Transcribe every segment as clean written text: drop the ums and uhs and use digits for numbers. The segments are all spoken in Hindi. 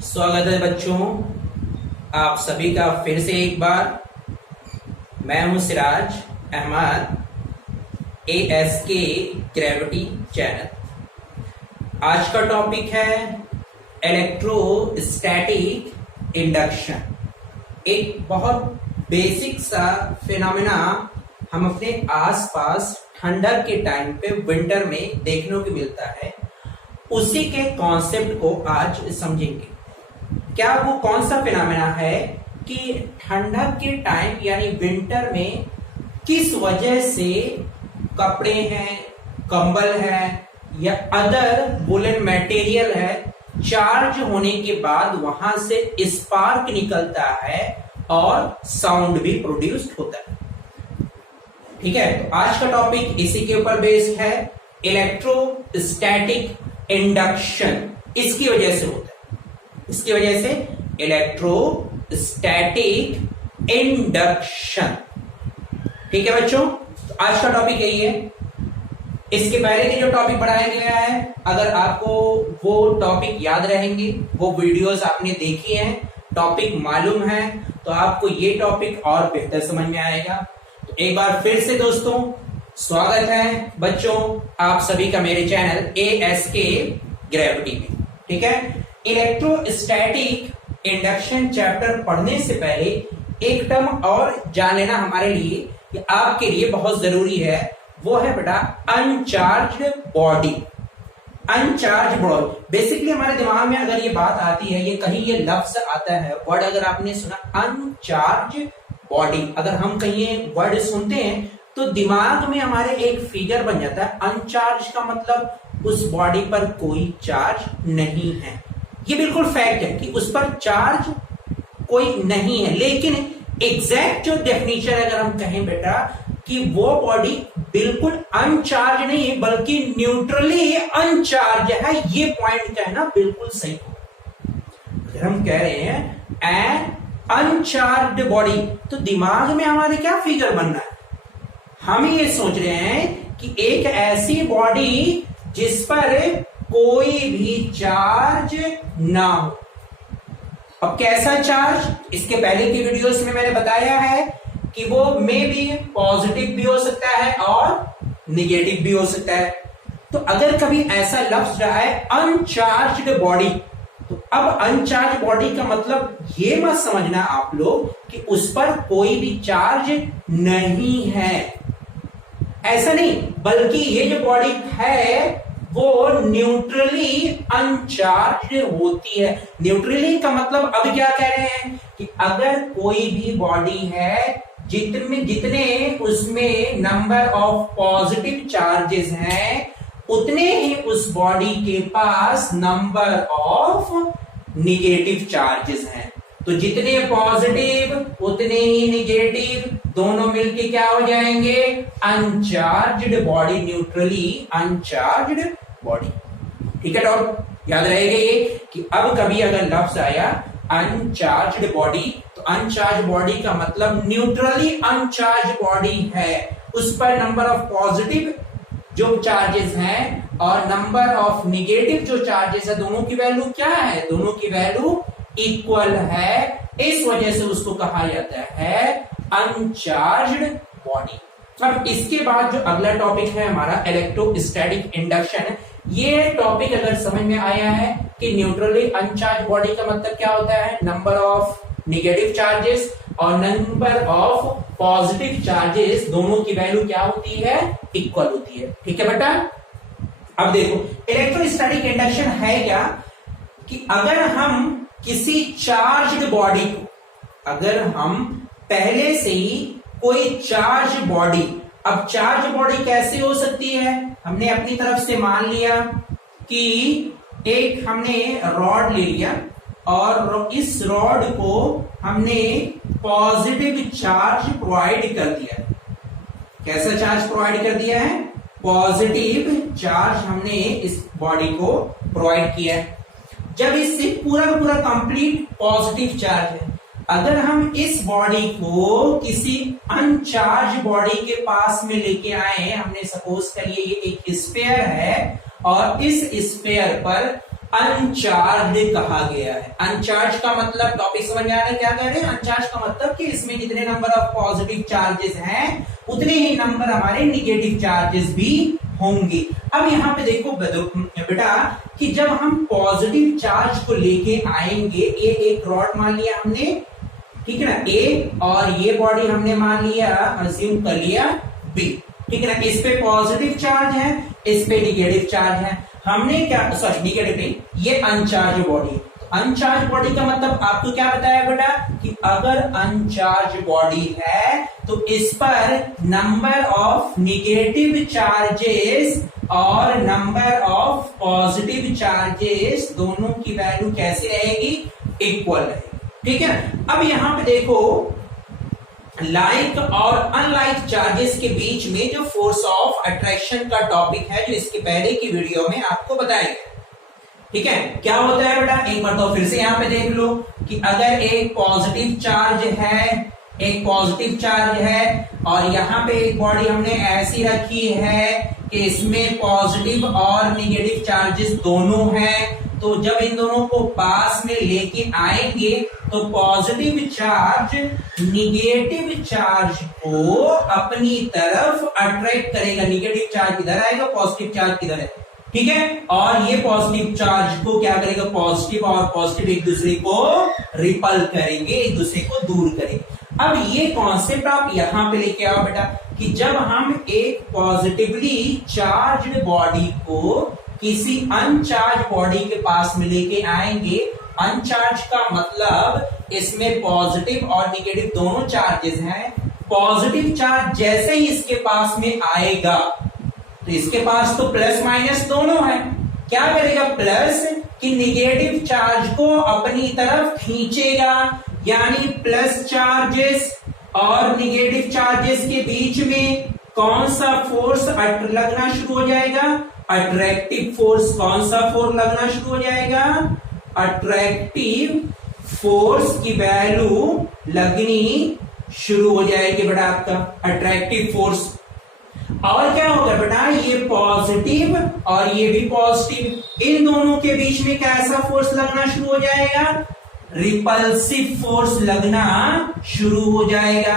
स्वागत है बच्चों, आप सभी का फिर से एक बार। मैं हूं Siraj Ahmad, ASK gravity channel. आज का टॉपिक है इलेक्ट्रोस्टैटिक इंडक्शन। एक बहुत बेसिक सा फिनोमेना हम अपने आसपास ठंडक के टाइम पे विंटर में देखने को मिलता है। उसी के कॉन्सेप्ट को आज समझेंगे। क्या वो कौन सा फिनोमेना है कि ठंडक के टाइम यानी विंटर में किस वजह से कपड़े हैं, कंबल है या अदर वुलन मटेरियल है, चार्ज होने के बाद वहां से स्पार्क निकलता है और साउंड भी प्रोड्यूस होता है। ठीक है, तो आज का टॉपिक इसी के ऊपर बेस्ड है, इलेक्ट्रोस्टैटिक इंडक्शन। इसकी वजह से होता है, इसकी वजह से इलेक्ट्रोस्टैटिक इंडक्शन। ठीक है बच्चों, तो आज का टॉपिक यही है। इसके पहले के जो टॉपिक पढ़ाया गया है, अगर आपको वो टॉपिक याद रहेंगे, वो वीडियोस आपने देखी हैं, टॉपिक मालूम है, तो आपको ये टॉपिक और बेहतर समझ में आएगा। तो एक बार फिर से दोस्तों स्वागत है बच्चों आप सभी का मेरे चैनल ASK ग्रेविटी में। ठीक है, इलेक्ट्रोस्टैटिक इंडक्शन चैप्टर पढ़ने से पहले एक टर्म और जान लेना हमारे लिए, कि आपके लिए बहुत जरूरी है। वो है बेटा uncharged body. Uncharged body, basically हमारे दिमाग में अगर ये बात आती है, ये कहीं ये लफ्ज आता है, वर्ड अगर आपने सुना अनचार्ज बॉडी, अगर हम कहीं ये वर्ड सुनते हैं तो दिमाग में हमारे एक फिगर बन जाता है। अनचार्ज का मतलब उस बॉडी पर कोई चार्ज नहीं है। ये बिल्कुल फैक्ट है कि उस पर चार्ज कोई नहीं है, लेकिन एग्जैक्ट जो डेफिनेशन अगर हम कहें बेटा कि वो बॉडी बिल्कुल अनचार्ज नहीं है बल्कि न्यूट्रली अनचार्ज है, ये पॉइंट कहना बिल्कुल सही होगा। अगर हम कह रहे हैं एन अनचार्ज्ड बॉडी, तो दिमाग में हमारे क्या फिगर बनना है? हम ये सोच रहे हैं कि एक ऐसी बॉडी जिस पर कोई भी चार्ज ना हो। अब कैसा चार्ज? इसके पहले की वीडियोस में मैंने बताया है कि वो मे बी पॉजिटिव भी हो सकता है और निगेटिव भी हो सकता है। तो अगर कभी ऐसा लफ्ज रहा है अनचार्ज्ड बॉडी, तो अब अनचार्ज बॉडी का मतलब ये मत समझना आप लोग कि उस पर कोई भी चार्ज नहीं है, ऐसा नहीं, बल्कि ये जो बॉडी है वो न्यूट्रली अनचार्ज्ड होती है। न्यूट्रली का मतलब अब क्या कह रहे हैं कि अगर कोई भी बॉडी है जितने उसमें नंबर ऑफ पॉजिटिव चार्जेस हैं, उतने ही उस बॉडी के पास नंबर ऑफ निगेटिव चार्जेस हैं। तो जितने पॉजिटिव उतने ही निगेटिव, दोनों मिलके क्या हो जाएंगे? Uncharged body, neutrally uncharged body. ठीक है, तो याद रहेगा ये कि अब कभी अगर लफ्ज आया अनचार्ज्ड बॉडी, तो अनचार्ज बॉडी का मतलब न्यूट्रली अनचार्ज बॉडी है, उस पर नंबर ऑफ पॉजिटिव जो चार्जेस हैं और नंबर ऑफ निगेटिव जो चार्जेस है, दोनों की वैल्यू क्या है? दोनों की वैल्यू इक्वल है। इस वजह से उसको कहा जाता है अनचार्ज्ड बॉडी। अब इसके बाद जो अगला टॉपिक है हमारा इलेक्ट्रोस्टैटिक इंडक्शन। ये टॉपिक अगर समझ में आया है कि न्यूट्रली अनचार्ज बॉडी का मतलब क्या होता है? नंबर ऑफ निगेटिव चार्जेस और नंबर ऑफ पॉजिटिव चार्जेस, दोनों की वैल्यू क्या होती है? इक्वल होती है। ठीक है बेटा, अब देखो इलेक्ट्रोस्टैटिक इंडक्शन है क्या कि अगर हम किसी चार्ज्ड बॉडी को, अगर हम पहले से ही कोई चार्ज बॉडी, अब चार्ज बॉडी कैसे हो सकती है? हमने अपनी तरफ से मान लिया कि एक हमने रॉड ले लिया और इस रॉड को हमने पॉजिटिव चार्ज प्रोवाइड कर दिया। कैसा चार्ज प्रोवाइड कर दिया है? पॉजिटिव चार्ज हमने इस बॉडी को प्रोवाइड किया है। जब इससे पूरा पूरा कंप्लीट पॉजिटिव चार्ज है, अगर हम इस बॉडी को किसी अनचार्ज बॉडी के पास में लेके आए, हमने सपोज करिए ये एक स्फीयर है और इस स्फीयर पर अनचार्ज कहा गया है। अनचार्ज का मतलब टॉपिक समझ में आ रहा है क्या कह रहे हैं? अनचार्ज का मतलब कि इसमें जितने नंबर ऑफ पॉजिटिव चार्जेस हैं उतने ही नंबर हमारे निगेटिव चार्जेस भी होंगे। अब यहाँ पे देखो बेटा कि जब हम पॉजिटिव चार्ज को लेके आएंगे, ये एक रॉड मान लिया हमने, ठीक है ना, ए, और ये बॉडी हमने मान लिया, अज्यूम कर लिया बी, ठीक है ना। इस पे पॉजिटिव चार्ज है, इस पे निगेटिव चार्ज है। हमने क्या, सॉरी निगेटिव नहीं, ये अनचार्ज बॉडी। तो अनचार्ज बॉडी का मतलब आपको क्या बताया बेटा कि अगर अनचार्ज बॉडी है तो इस पर नंबर ऑफ निगेटिव चार्जेस और नंबर ऑफ पॉजिटिव चार्जेस दोनों की वैल्यू कैसे रहेगी? इक्वल रहेगी, ठीक है। अब यहां पे देखो लाइक और अनलाइक चार्जेस के बीच में जो फोर्स ऑफ अट्रैक्शन का टॉपिक है, जो इसके पहले की वीडियो में आपको बताया गया, ठीक है। क्या होता है बेटा, एक बार तो फिर से यहां पे देख लो कि अगर एक पॉजिटिव चार्ज है, एक पॉजिटिव चार्ज है और यहां पे एक बॉडी हमने ऐसी रखी है कि इसमें पॉजिटिव और निगेटिव चार्जेस दोनों हैं, तो जब इन दोनों को पास में लेके आएंगे तो पॉजिटिव चार्ज निगेटिव चार्ज को अपनी तरफ अट्रैक्ट करेगा। निगेटिव चार्ज किधर आएगा, पॉजिटिव चार्ज किधर है, ठीक है। और ये पॉजिटिव चार्ज को क्या करेगा, पॉजिटिव और पॉजिटिव एक दूसरे को रिपल करेंगे, एक दूसरे को दूर करेंगे। अब ये कॉन्सेप्ट आप यहां पे लेके आओ बेटा कि जब हम एक पॉजिटिवली चार्ज्ड बॉडी को किसी अनचार्ज बॉडी के पास में लेके आएंगे, अनचार्ज का मतलब इसमें पॉजिटिव और निगेटिव दोनों चार्जेस हैं। पॉजिटिव चार्ज जैसे ही इसके पास में आएगा तो इसके पास तो प्लस माइनस दोनों है, क्या करेगा, प्लस कि निगेटिव चार्ज को अपनी तरफ खींचेगा, यानी प्लस चार्जेस और निगेटिव चार्जेस के बीच में कौन सा फोर्स लगना शुरू हो जाएगा, अट्रैक्टिव फोर्स। कौन सा फोर्स लगना शुरू हो जाएगा, अट्रैक्टिव फोर्स की वैल्यू लगनी शुरू हो जाएगी बेटा, आपका अट्रैक्टिव फोर्स। और क्या होगा बेटा, ये पॉजिटिव और ये भी पॉजिटिव, इन दोनों के बीच में कैसा फोर्स लगना शुरू हो जाएगा, रिपल्सिव फोर्स लगना शुरू हो जाएगा,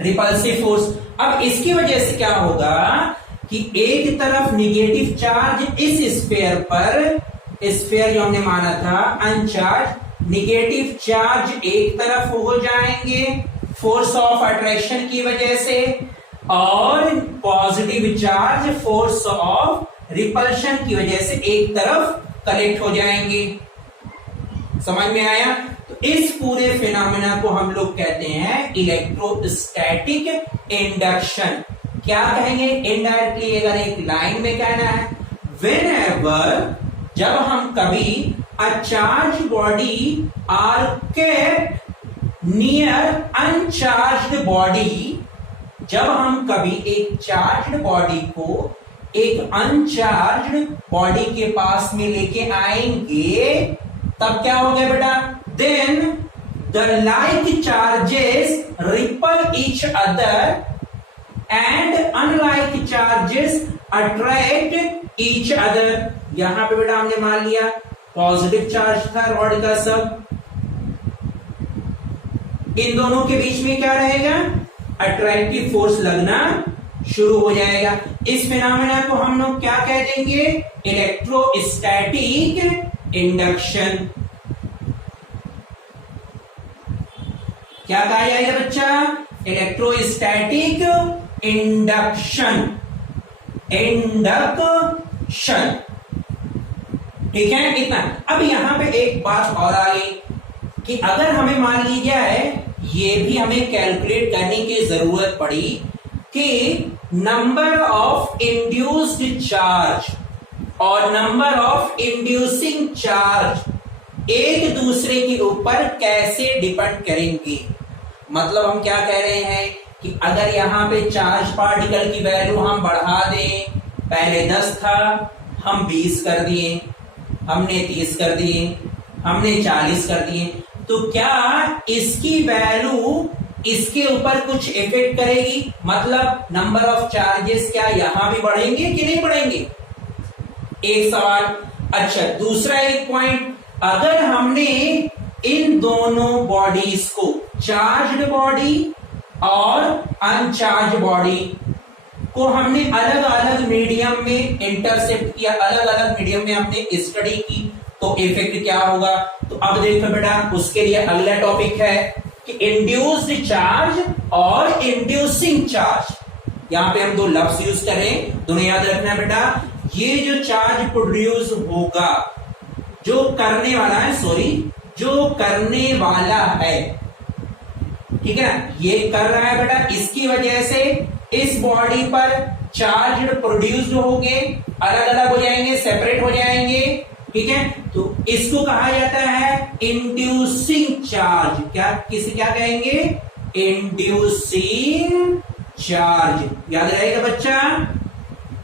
रिपल्सिव फोर्स। अब इसकी वजह से क्या होगा कि एक तरफ निगेटिव चार्ज इस स्फीयर पर, स्फीयर जो हमने माना था अनचार्ज, निगेटिव चार्ज एक तरफ हो जाएंगे फोर्स ऑफ अट्रैक्शन की वजह से, और positive charge force of repulsion की वजह से एक तरफ कलेक्ट हो जाएंगे। समझ में आया? तो इस पूरे फिनोमेना को हम लोग कहते हैं इलेक्ट्रोस्टैटिक इंडक्शन। क्या कहेंगे इनडायरेक्टली, अगर एक लाइन में कहना है, व्हेनेवर, जब हम कभी a charge body are kept near uncharged body, जब हम कभी एक चार्ज्ड बॉडी को एक अनचार्ज्ड बॉडी के पास में लेके आएंगे, तब क्या हो गया बेटा, then the like charges repel each other and unlike charges attract each other. यहां पे बेटा हमने मान लिया पॉजिटिव चार्ज था रॉड का, सब इन दोनों के बीच में क्या रहेगा, अट्रैक्टिव फोर्स लगना शुरू हो जाएगा। इस फिनोमेना को हम लोग क्या कह देंगे, इलेक्ट्रोस्टैटिक इंडक्शन। क्या कहा जाएगा बच्चा, इलेक्ट्रोस्टैटिक इंडक्शन, इंडक्शन, ठीक है, इतना। अब यहां पे एक बात और आ गई कि अगर हमें मान लीजिए ये भी हमें कैलकुलेट करने की जरूरत पड़ी कि नंबर ऑफ इंड्यूस्ड चार्ज और नंबर ऑफ इंड्यूसिंग चार्ज एक दूसरे के ऊपर कैसे डिपेंड करेंगे। मतलब हम क्या कह रहे हैं कि अगर यहां पे चार्ज पार्टिकल की वैल्यू हम बढ़ा दें, पहले 10 था हम 20 कर दिए, हमने 30 कर दिए, हमने 40 कर दिए, तो क्या इसकी वैल्यू इसके ऊपर कुछ इफेक्ट करेगी, मतलब नंबर ऑफ चार्जेस क्या यहां भी बढ़ेंगे कि नहीं बढ़ेंगे, एक सवाल। अच्छा, दूसरा एक पॉइंट, अगर हमने इन दोनों बॉडीज को, चार्ज्ड बॉडी और अनचार्ज बॉडी को हमने अलग अलग मीडियम में इंटरसेप्ट किया, अलग अलग मीडियम में हमने स्टडी की, तो इफेक्ट क्या होगा? तो अब देखो बेटा, उसके लिए अगला टॉपिक है कि इंड्यूस्ड चार्ज और इंड्यूसिंग चार्ज। यहां पे हम दो लफ्ज यूज करें, दोनों याद रखना बेटा। ये जो चार्ज प्रोड्यूस होगा, जो करने वाला है, सॉरी, जो करने वाला है, ठीक है ना, ये कर रहा है बेटा, इसकी वजह से इस बॉडी पर चार्ज प्रोड्यूस्ड होंगे, अलग अलग हो जाएंगे, सेपरेट हो जाएंगे, ठीक है। तो इसको कहा जाता है इंड्यूसिंग चार्ज। क्या कहेंगे? Inducing charge. याद रहेगा बच्चा?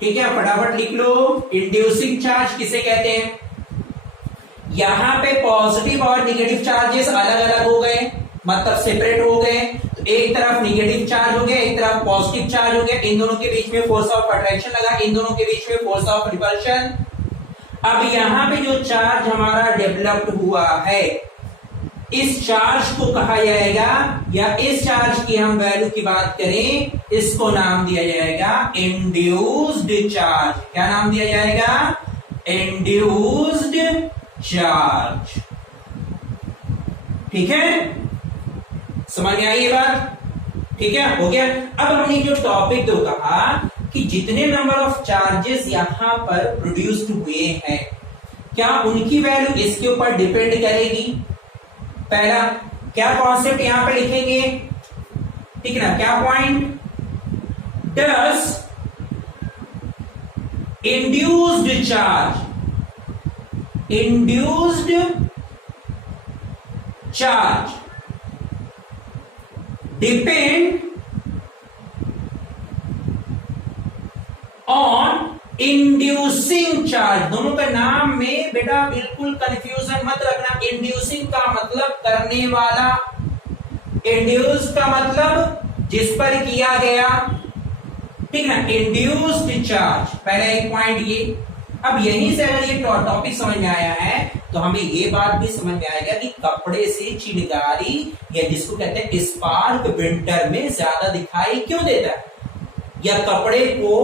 ठीक है, फटाफट लिख लो, इंड्यूसिंग चार्ज किसे कहते हैं। यहां पे पॉजिटिव और निगेटिव चार्जेस अलग अलग हो गए, मतलब सेपरेट हो गए। तो एक तरफ निगेटिव चार्ज हो गया, एक तरफ पॉजिटिव चार्ज हो गया, इन दोनों के बीच में फोर्स ऑफ अट्रैक्शन लगा, इन दोनों के बीच में फोर्स ऑफ रिपल्शन। अब यहां पे जो चार्ज हमारा डेवलप्ड हुआ है, इस चार्ज को कहा जाएगा, या इस चार्ज की हम वैल्यू की बात करें, इसको नाम दिया जाएगा इंड्यूस्ड चार्ज। क्या नाम दिया जाएगा? Induced charge. ठीक है, समझ में आई ये बात? ठीक है, हो गया। अब हमने जो टॉपिक तो कहा कि जितने नंबर ऑफ चार्जेस यहां पर प्रोड्यूस्ड हुए हैं, क्या उनकी वैल्यू इसके ऊपर डिपेंड करेगी? पहला क्या कॉन्सेप्ट यहां पे लिखेंगे, ठीक है ना, क्या point? Does induced charge, induced charge depend on inducing charge. दोनों के नाम में बेटा बिल्कुल कंफ्यूजन मत रखना। इंड्यूसिंग का मतलब करने वाला, इंड्यूस का मतलब जिस पर किया गया, ठीक है, इंड्यूस्ड चार्ज। पहला एक पॉइंट ये। अब यहीं से अगर ये टॉपिक समझ में आया है तो हमें ये बात भी समझ में आएगा कि कपड़े से चिंगारी, या जिसको कहते हैं स्पार्क, विंटर में ज्यादा दिखाई क्यों देता है, या कपड़े को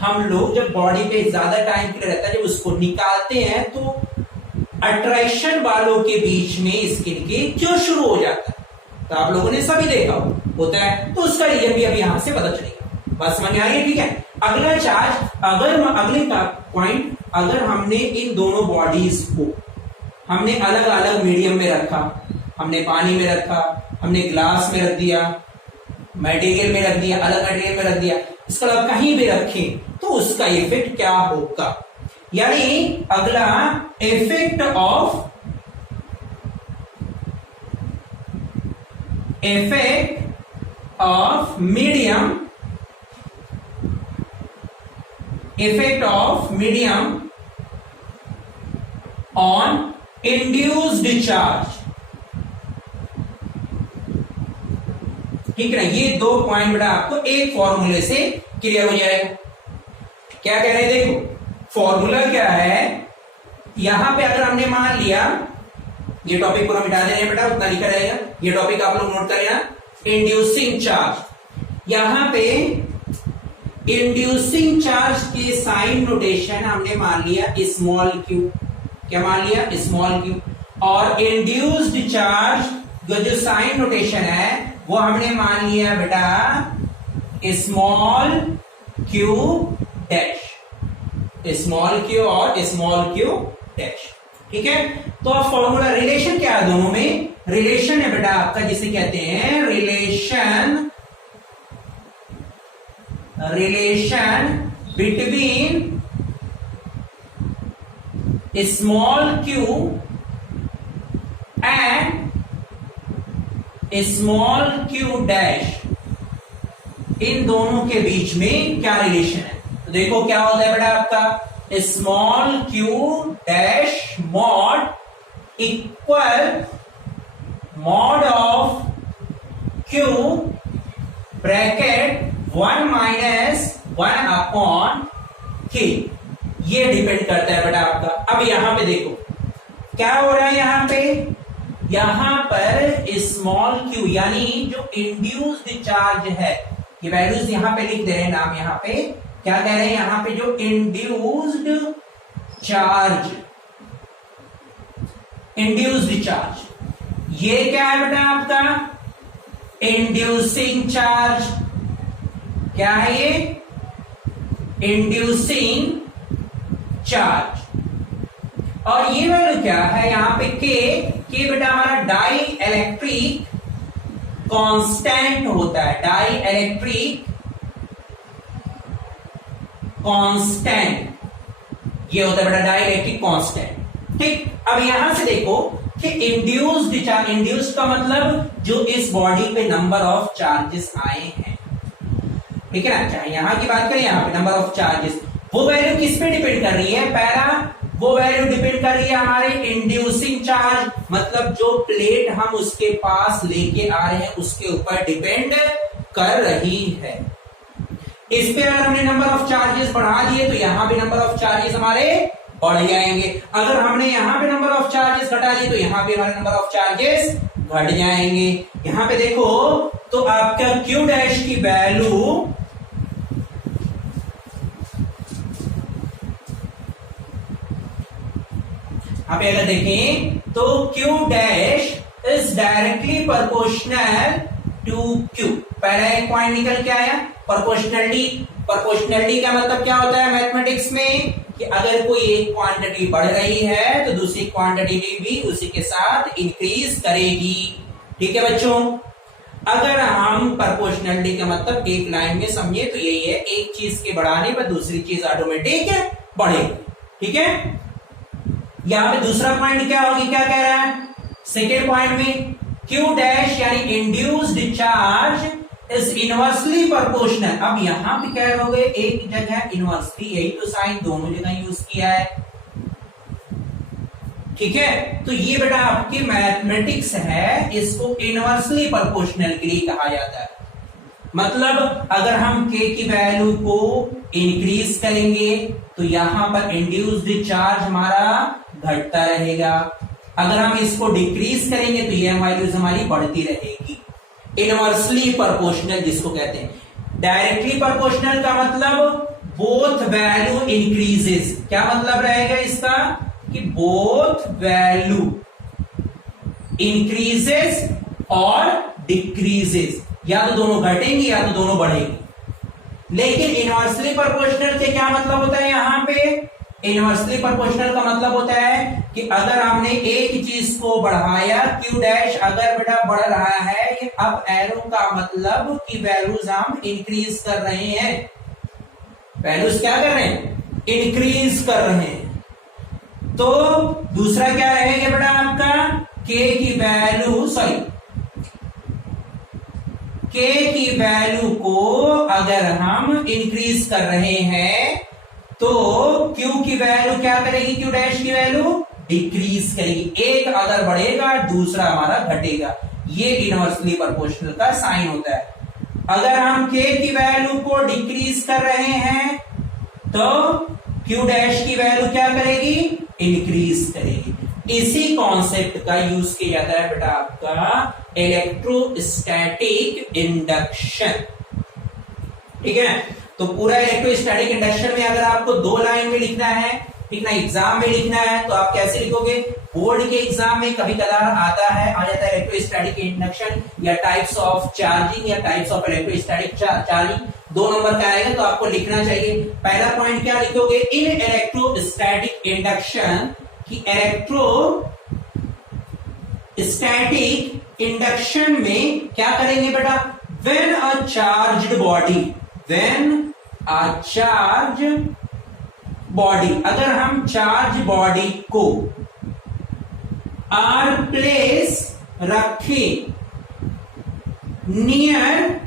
हम लोग जब बॉडी पे ज्यादा टाइम के लिए रहता है, जब उसको निकालते हैं तो अट्रैक्शन वालों के बीच में स्किन के क्यों शुरू हो जाता है। तो आप लोगों ने सभी देखा होता है, तो उसका रीजन भी अभी यहां से पता चलेगा। बात समझ में आ रही है? ठीक है, अगला चार्ज, अगले का पॉइंट, अगर हमने इन दोनों बॉडीज को हमने अलग अलग मीडियम में रखा, हमने पानी में रखा, हमने ग्लास में रख दिया, मटेरियल में रख दिया, अलग मटेरियल में रख दिया, इसका मतलब कहीं भी रखें तो उसका इफेक्ट क्या होगा। यानी अगला effect of medium, effect of medium on induced charge. ठीक है ना, ये दो पॉइंट बेटा आपको एक फॉर्मूले से क्लियर हो जाएगा। क्या कह रहे हैं, देखो फॉर्मूला क्या है। यहां पे अगर हमने मान लिया, ये टॉपिक पूरा मिटा देना बेटा, उतना लिखा रहेगा, ये टॉपिक आप लोग नोट कर लेना, इंड्यूसिंग चार्ज। यहां पे इंड्यूसिंग चार्ज के साइन नोटेशन हमने मान लिया स्मॉल क्यू। क्या मान लिया? Small Q. और इंड्यूस्ड चार्ज जो साइन नोटेशन है वो हमने मान लिया बेटा small q dash, small Q और स्मॉल क्यू डैश। ठीक है, तो अब फॉर्मूला रिलेशन क्या है दोनों में? रिलेशन है बेटा आपका जिसे कहते हैं relation between small q and small q dash. इन दोनों के बीच में क्या रिलेशन है? तो देखो क्या होता है बेटा आपका small q dash mod equal mod of Q bracket 1 - 1 upon के। ये डिपेंड करता है बेटा आपका। अब यहां पे देखो क्या हो रहा है, यहां पर स्मॉल क्यू यानी जो इंड्यूस्ड चार्ज है, ये वैल्यूज यहां पे लिख दे रहे हैं नाम। यहां पे क्या कह रहे हैं, यहां पे जो इंड्यूस्ड चार्ज, ये क्या है बेटा आपका, इंड्यूसिंग चार्ज। क्या है ये, इंड्यूसिंग चार्ज। और ये वैल्यू क्या है यहां पे के बेटा हमारा डाई इलेक्ट्रिक कांस्टेंट होता है, डाई इलेक्ट्रिक कांस्टेंट, ये होता है बेटा डाई इलेक्ट्रिक कांस्टेंट। ठीक, अब यहां से देखो कि इंड्यूस्ड चार्ज, इंड्यूस्ड का मतलब जो इस बॉडी पे नंबर ऑफ चार्जेस आए हैं, ठीक है ना। चाहे यहां की बात करें, यहां पे नंबर ऑफ चार्जेस, वो वैल्यू किस पे डिपेंड कर रही है, पहला वो वैल्यू डिपेंड कर रही है हमारे इंड्यूसिंग चार्ज, मतलब जो प्लेट हम उसके पास लेके आ रहे हैं उसके ऊपर डिपेंड कर रही है। इस पे अगर हमने नंबर ऑफ चार्जेस बढ़ा दिए तो यहां भी नंबर ऑफ चार्जेस हमारे बढ़ जाएंगे। अगर हमने यहां पे नंबर ऑफ चार्जेस घटा दिए तो यहां पे हमारे नंबर ऑफ चार्जेस घट जाएंगे। यहां पे देखो तो आपका क्यू डैश की वैल्यू आप अगर देखें तो Q dash is directly proportional to Q। पहला एक पॉइंट निकल के आया, प्रोपोर्शनलिटी। प्रोपोर्शनलिटी का मतलब क्या होता है मैथमेटिक्स में, कि अगर कोई एक क्वांटिटी बढ़ रही है तो दूसरी क्वांटिटी भी उसी के साथ इंक्रीज करेगी। ठीक है बच्चों, अगर हम प्रोपोर्शनलिटी का मतलब एक लाइन में समझे तो यही है, एक चीज के बढ़ाने पर दूसरी चीज ऑटोमेटिक बढ़ेगी। ठीक है, यहां पे दूसरा पॉइंट क्या होगी, क्या कह रहा है सेकेंड पॉइंट में, Q डैश यानी induced charge is inversely proportional. अब यहां पे क्या कहोगे, एक जगह इनवर्सली, यही तो साइन दोनों जगह यूज किया है। ठीक है, तो ये बेटा आपकी मैथमेटिक्स है, इसको इनवर्सली प्रोपोर्शनल के लिए कहा जाता है। मतलब अगर हम K की वैल्यू को इंक्रीज करेंगे तो यहां पर इंड्यूस्ड चार्ज हमारा घटता रहेगा, अगर हम इसको डिक्रीज करेंगे तो ये वैल्यूज हमारी बढ़ती रहेगी। इनवर्सली प्रोपोर्शनल जिसको कहते हैं। डायरेक्टली प्रोपोर्शनल का मतलब बोथ वैल्यू इंक्रीजेस। क्या मतलब रहेगा इसका, कि बोथ वैल्यू इंक्रीजेस और डिक्रीजेस, या तो दोनों घटेंगी या तो दोनों बढ़ेंगी। लेकिन इनवर्सली प्रोपोर्शनल से क्या मतलब होता है, यहां पे इनवर्सली प्रोपोर्शनल का मतलब होता है कि अगर हमने एक चीज को बढ़ाया, Q डैश अगर बेटा बढ़ रहा है, ये अप एरो का मतलब कि वैल्यूज हम इंक्रीज कर रहे हैं। वैल्यूज क्या कर रहे हैं, इंक्रीज कर रहे हैं। तो दूसरा क्या रहेगा बेटा आपका, K की वैल्यू को अगर हम इंक्रीज कर रहे हैं तो Q की वैल्यू क्या करेगी, Q डैश की वैल्यू डिक्रीज करेगी। एक अगर बढ़ेगा दूसरा हमारा घटेगा, ये इनवर्सली प्रोपोर्शनल का साइन होता है। अगर हम K की वैल्यू को डिक्रीज कर रहे हैं तो Q डैश की वैल्यू क्या करेगी, इंक्रीज करेगी। इसी कॉन्सेप्ट का यूज किया जाता है बेटा आपका इलेक्ट्रोस्टैटिक इंडक्शन। ठीक है, तो पूरा इलेक्ट्रोस्टैटिक इंडक्शन में अगर आपको दो लाइन में लिखना है, ठीक ना, एग्जाम में लिखना है तो आप कैसे लिखोगे, बोर्ड के एग्जाम में कभी कदार आ जाता है इलेक्ट्रोस्टैटिक इंडक्शन या टाइप्स ऑफ चार्जिंग या types of electrostatic charging, 2 number का आएगा तो आपको लिखना चाहिए। पहला पॉइंट क्या लिखोगे, इन इलेक्ट्रोस्टैटिक इंडक्शन, कि इलेक्ट्रोस्टैटिक इंडक्शन में क्या करेंगे बेटा, व्हेन अ चार्ज्ड बॉडी, अगर हम चार्ज बॉडी को आर प्लेस रखें नियर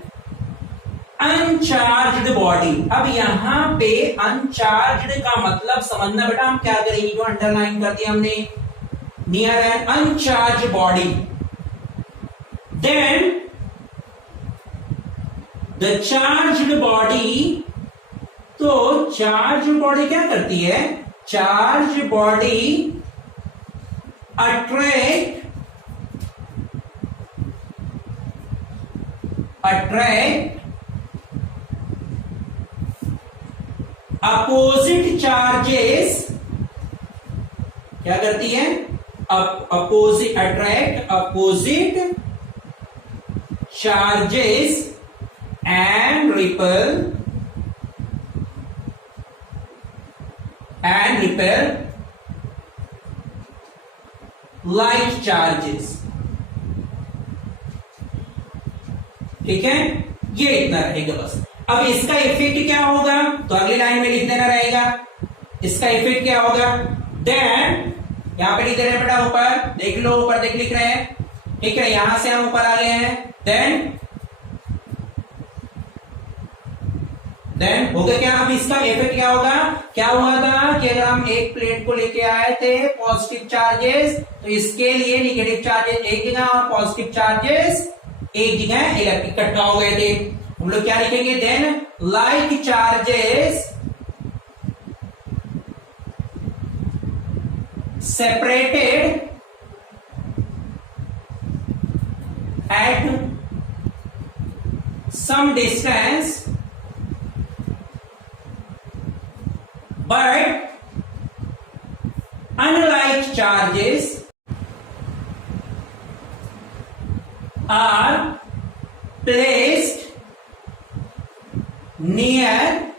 अनचार्ज्ड बॉडी। अब यहां पे अनचार्ज्ड का मतलब समझना बेटा, हम क्या करेंगे, जो अंडरलाइन कर दिया हमने, near an uncharged body, then the charged body, तो चार्ज बॉडी क्या करती है? Charge body attract opposite charges, क्या करती है? Opposite, attract opposite charges and repel like charges. ठीक है, ये इतना रहेगा बस। अब इसका इफेक्ट क्या होगा? तो अगली लाइन में लिख देना रहेगा। इसका इफेक्ट क्या होगा? देन यहां पे लिख दे रहे हैं बेटा, ऊपर देख लो, ऊपर देख लिख रहे हैं। ठीक है, यहां से हम ऊपर आ गए हैं। देन हो गया क्या? अब इसका इफेक्ट क्या होगा? क्या हुआ था कि अगर हम एक प्लेट को लेके आए थे पॉजिटिव चार्जेस, तो इसके लिए निगेटिव चार्जेस एक जगह और पॉजिटिव चार्जेस एक जगह इलेक्ट्रिक इकट्ठा हो गए थे। हम लोग क्या लिखेंगे? Then like charges separated at some distance but unlike charges are placed near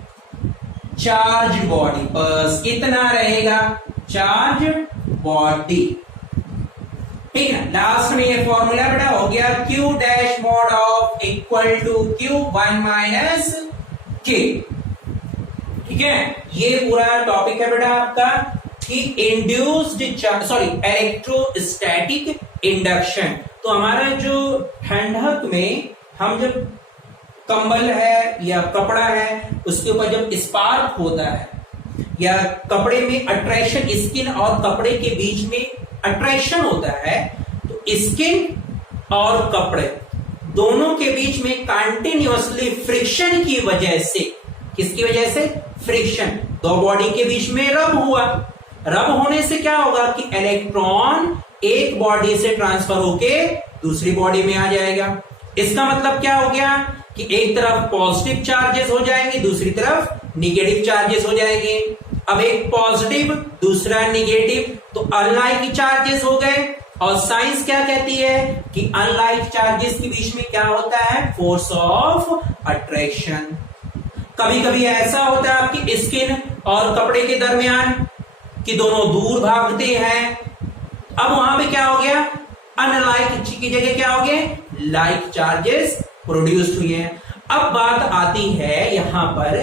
charge body। बस इतना रहेगा, चार्ज बॉडी। ठीक है, लास्ट में ये फॉर्मूला बेटा हो गया Q dash mod of equal to Q1 minus K। ठीक है, ये पूरा टॉपिक है बेटा आपका कि इंड्यूस्ड इलेक्ट्रोस्टैटिक इंडक्शन। तो हमारा जो ठंडक में हम जब कंबल है या कपड़ा है उसके ऊपर जब स्पार्क होता है या कपड़े में अट्रैक्शन, स्किन और कपड़े के बीच में अट्रैक्शन होता है, तो स्किन और कपड़े दोनों के बीच में कंटिन्यूअसली फ्रिक्शन की वजह से, किसकी वजह से? फ्रिक्शन, दो बॉडी के बीच में रब हुआ। रब होने से क्या होगा कि इलेक्ट्रॉन एक बॉडी से ट्रांसफर होके दूसरी बॉडी में आ जाएगा। इसका मतलब क्या हो गया कि एक तरफ पॉजिटिव चार्जेस हो जाएंगे, दूसरी तरफ निगेटिव चार्जेस हो जाएंगे। अब एक पॉजिटिव दूसरा निगेटिव, तो अनलाइक चार्जेस हो गए। और साइंस क्या कहती है कि अनलाइक चार्जेस के बीच में क्या होता है? Force of attraction. कभी कभी ऐसा होता है आपकी स्किन और कपड़े के दरमियान कि दोनों दूर भागते हैं, अब वहां पे क्या हो गया? अनलाइक की जगह क्या हो गए? लाइक चार्जेस प्रोड्यूस हुए हैं। अब बात आती है यहां पर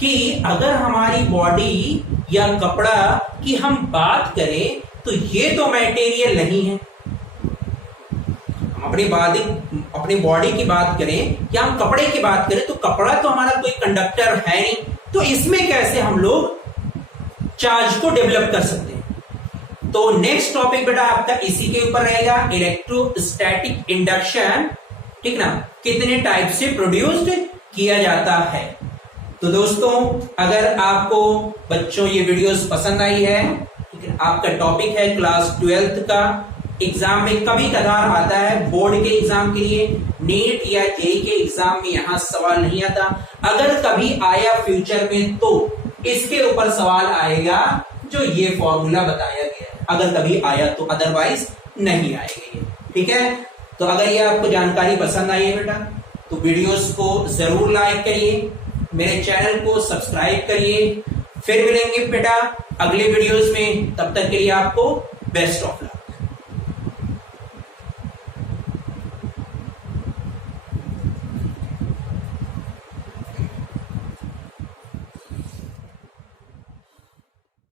कि अगर हमारी बॉडी या कपड़ा की हम बात करें तो ये तो मटेरियल नहीं है। हम अपनी बॉडी की बात करें या हम कपड़े की बात करें तो कपड़ा तो हमारा कोई कंडक्टर है नहीं, तो इसमें कैसे हम लोग चार्ज को डेवलप कर सकते हैं? तो नेक्स्ट टॉपिक बेटा आपका इसी के ऊपर रहेगा, इलेक्ट्रोस्टैटिक इंडक्शन। ठीक ना, कितने टाइप से प्रोड्यूस्ड किया जाता है। तो दोस्तों अगर आपको बच्चों ये वीडियोस पसंद आई है, ठीक है, आपका टॉपिक है क्लास 12th का, एग्जाम में कभी कभार आता है बोर्ड के एग्जाम के लिए, नीट या जेईई के एग्जाम में यहां सवाल नहीं आता। अगर कभी आया फ्यूचर में तो इसके ऊपर सवाल आएगा जो ये फॉर्मूला बताया गया है, अगर कभी आया तो, अदरवाइज नहीं आएगा ये। ठीक है, तो अगर ये आपको जानकारी पसंद आई है बेटा तो वीडियोस को जरूर लाइक करिए, मेरे चैनल को सब्सक्राइब करिए। फिर मिलेंगे बेटा अगले वीडियोस में, तब तक के लिए आपको बेस्ट ऑफ लक।